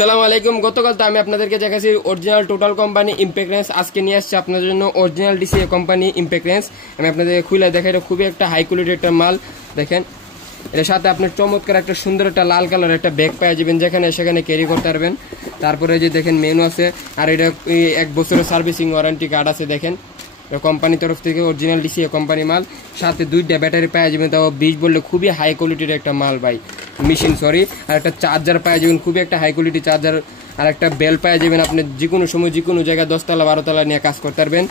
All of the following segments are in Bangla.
আসসালামু আলাইকুম। গতকাল তো আমি আপনাদেরকে দেখাচ্ছি অরিজিনাল টোটাল কোম্পানি ইম্প্যাক্ট। আজকে নিয়ে আসছি আপনাদের জন্য অরিজিনাল ডিসিএ কোম্পানি ইম্প্যাক্ট। আমি আপনাদের খুলে দেখাই, এটা খুবই একটা হাই কোয়ালিটির একটা মাল। দেখেন, এর সাথে আপনার চমৎকার একটা সুন্দর একটা লাল কালার একটা ব্যাগ পেয়ে যাবেন, যেখানে সেখানে ক্যারি করতে পারবেন। তারপরে যে দেখেন মেনু আছে, আর এটা 1 বছরের সার্ভিসিং ওয়ারেন্টি কার্ড আছে। দেখেন, কোম্পানির তরফ থেকে অরিজিনাল ডিসিএ কোম্পানি মাল, সাথে 2টা ব্যাটারি পেয়ে যাবেন, তাও 20 বললে খুবই হাই কোয়ালিটির একটা মাল ভাই, মেশিন সরি। আর একটা চার্জার পেয়ে যাবেন, খুবই একটা হাই কোয়ালিটি চার্জার। আর একটা বেল পেয়ে যাবেন, আপনি যে কোনো সময় যে কোনো জায়গায় 10 তলা 12 তলা নিয়ে কাজ করতে পারবেন।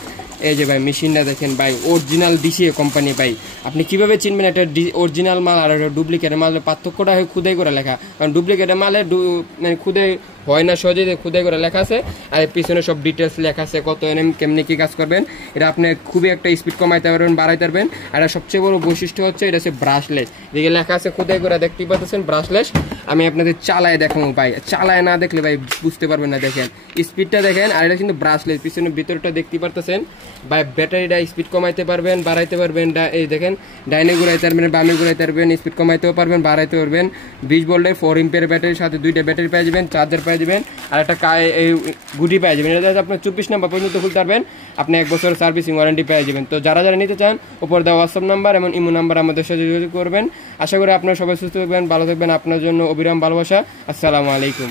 এই যে ভাই মেশিনটা দেখেন ভাই, অরিজিনাল ডিসিএ কোম্পানি ভাই। আপনি কিভাবে চিনবেন একটা অরিজিনাল মাল আর একটা ডুপ্লিকেট মালের? পার্থক্যটা হয় খুদাই করে লেখা, কারণ ডুপ্লিকেট মালে মানে খুদাই হয় না সহজে, খুদাই করে লেখা আছে। আর পিছনে সব ডিটেলস লেখা আছে, কত এনএম কেমনি কি কাজ করবেন। এটা আপনি খুবই একটা স্পিড কমাইতে পারবেন, বাড়াইতে পারবেন। আর সবচেয়ে বড় বৈশিষ্ট্য হচ্ছে এটা হচ্ছে ব্রাশলেস। এদিকে লেখা আছে খুদাই করে, দেখতেই পাচ্ছেন ব্রাশলেস। আমি আপনাদের চালায় দেখাবো ভাই, চালায় না দেখলে ভাই বুঝতে পারবেন না। দেখেন স্পিডটা দেখেন, আর এটা কিন্তু ব্রাশলেস, পিছনে ভিতরটা দেখতে পারতেছেন ভাই। ব্যাটারিটা স্পিড কমাইতে পারবেন, বাড়াইতে পারবেন। এই দেখেন, ডাইনে ঘুরাইতে পারবেন, বামে ঘুরাইতে পারবেন, স্পিড কমাইতেও পারবেন, বাড়াইতে পারবেন। 20 ভোল্টের 4 এম্পিয়ার ব্যাটারির সাথে 2টা ব্যাটারি পেয়ে যাবেন, চার্জার পেয়ে যাবেন, আর একটা গুটি পেয়ে যাবেন। এটা আপনার 24 নাম্বার পর্যন্ত খুলতে পারবেন। আপনি 1 বছরের সার্ভিসিং ওয়ারেন্টি পেয়ে যাবেন। তো যারা যারা নিতে চান, উপর দেওয়া হোয়াটসঅ্যাপ নাম্বার এবং ইমো নাম্বার আমাদের সাথে যোগাযোগ করবেন। আশা করি আপনারা সবাই সুস্থ থাকবেন, ভালো থাকবেন। আপনার জন্য অবিরাম ভালোবাসা। আসসালামু আলাইকুম।